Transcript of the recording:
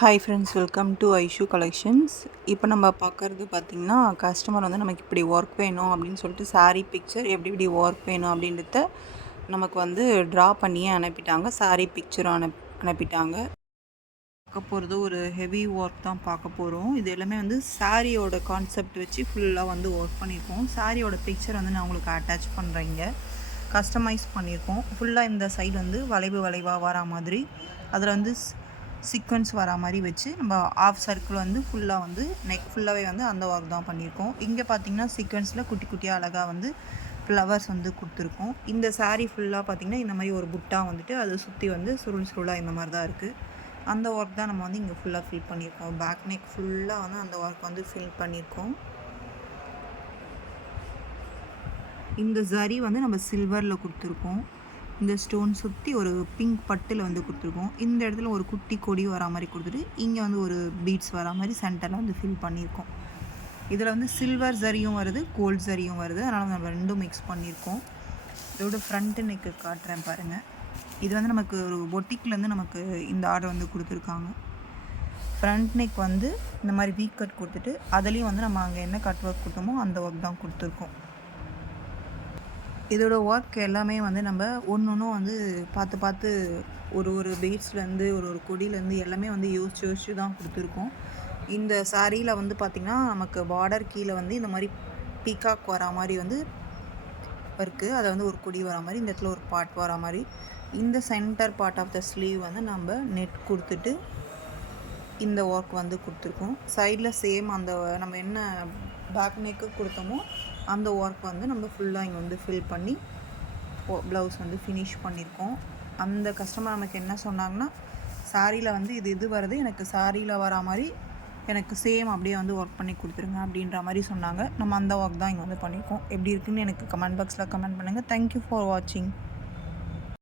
Hi friends, welcome to Aishu collections. இப்போ நம்ம பார்க்குறது பார்த்திங்கன்னா, கஸ்டமர் வந்து நமக்கு இப்படி ஒர்க் வேணும் அப்படின்னு சொல்லிட்டு சாரீ பிக்சர் எப்படி இப்படி ஒர்க் வேணும் அப்படின்றத நமக்கு வந்து ட்ரா பண்ணியே அனுப்பிட்டாங்க. சாரீ பிக்சரும் அனுப்பிட்டாங்க. பார்க்க போகிறது ஒரு ஹெவி ஒர்க் தான் பார்க்க போகிறோம். இது எல்லாமே வந்து சாரியோட கான்செப்ட் வச்சு ஃபுல்லாக வந்து ஒர்க் பண்ணியிருக்கோம். சாரியோட பிக்சர் வந்து நான் உங்களுக்கு அட்டாச் பண்ணுறேங்க. கஸ்டமைஸ் பண்ணியிருக்கோம். ஃபுல்லாக இந்த சைடு வந்து வளைவாக வர மாதிரி, அதில் வந்து சீக்வன்ஸ் வர மாதிரி வச்சு நம்ம ஆஃப் சர்க்கிள் வந்து ஃபுல்லாக வந்து நெக் ஃபுல்லாகவே வந்து அந்த ஒர்க் தான் பண்ணியிருக்கோம். இங்கே பார்த்திங்கன்னா சீக்வன்ஸில் குட்டி குட்டியாக அழகாக வந்து ஃப்ளவர்ஸ் வந்து கொடுத்துருக்கோம். இந்த சாரீ ஃபுல்லாக பார்த்திங்கன்னா இந்த மாதிரி ஒரு புட்டா வந்துட்டு அதை சுற்றி வந்து சுருளாக இந்த மாதிரி தான் இருக்குது. அந்த ஒர்க் தான் நம்ம வந்து இங்கே ஃபுல்லாக ஃபில் பண்ணியிருக்கோம். பேக் நெக் ஃபுல்லாக வந்து அந்த ஒர்க் வந்து ஃபில் பண்ணியிருக்கோம். இந்த ஜரி வந்து நம்ம சில்வரில் கொடுத்துருக்கோம். இந்த ஸ்டோன் சுற்றி ஒரு பிங்க் பட்டில் வந்து கொடுத்துருக்கோம். இந்த இடத்துல ஒரு குட்டி கொடி வரா மாதிரி கொடுத்துட்டு இங்கே வந்து ஒரு பீட்ஸ் வரா மாதிரி சென்டரில் வந்து ஃபில் பண்ணியிருக்கோம். இதில் வந்து சில்வர் ஜரியும் வருது, கோல்ட் ஜரியும் வருது. அதனால் நம்ம ரெண்டும் மிக்ஸ் பண்ணியிருக்கோம். இதோட ஃப்ரண்ட்டு நெக்கு காட்டுறேன் பாருங்கள். இது வந்து நமக்கு ஒரு பொட்டிக்லேருந்து நமக்கு இந்த ஆர்டர் வந்து கொடுத்துருக்காங்க. ஃப்ரண்ட் நெக் வந்து இந்த மாதிரி வீக் கட் கொடுத்துட்டு அதுலேயும் வந்து நம்ம அங்கே என்ன கட் ஒர்க் கொடுத்தோமோ அந்த ஒர்க் தான் கொடுத்துருக்கோம். இதோட ஒர்க் எல்லாமே வந்து நம்ம ஒன்றும் வந்து பார்த்து ஒரு பீட்ஸ்லேருந்து ஒரு கொடியிலேருந்து எல்லாமே வந்து யோசிச்சு தான் கொடுத்துருக்கோம். இந்த சாரியில் வந்து பார்த்திங்கன்னா நமக்கு பார்டர் கீழே வந்து இந்த மாதிரி பீகாக் வரா மாதிரி வந்து இருக்குது. அதை வந்து ஒரு கொடி வரா மாதிரி, இந்த இடத்துல ஒரு பார்ட் வரா மாதிரி, இந்த center part of the sleeve வந்து நம்ம நெட் கொடுத்துட்டு இந்த ஒர்க் வந்து கொடுத்துருக்கோம். சைடில் சேம் அந்த நம்ம என்ன பேக் நெக்கு கொடுத்தோமோ அந்த ஒர்க் வந்து நம்ம ஃபுல்லாக இங்கே வந்து ஃபில் பண்ணி ப்ளவுஸ் வந்து ஃபினிஷ் பண்ணியிருக்கோம். அந்த கஸ்டமர் நமக்கு என்ன சொன்னாங்கன்னா, சாரியில் வந்து இது வருது, எனக்கு சாரியில் வரா மாதிரி எனக்கு சேம் அப்படியே வந்து ஒர்க் பண்ணி கொடுத்துருங்க அப்படின்ற மாதிரி சொன்னாங்க. நம்ம அந்த ஒர்க் தான் இங்கே வந்து பண்ணியிருக்கோம். எப்படி இருக்குன்னு எனக்கு கமெண்ட் பாக்ஸில் கமெண்ட் பண்ணுங்கள். தேங்க்யூ ஃபார் வாட்சிங்.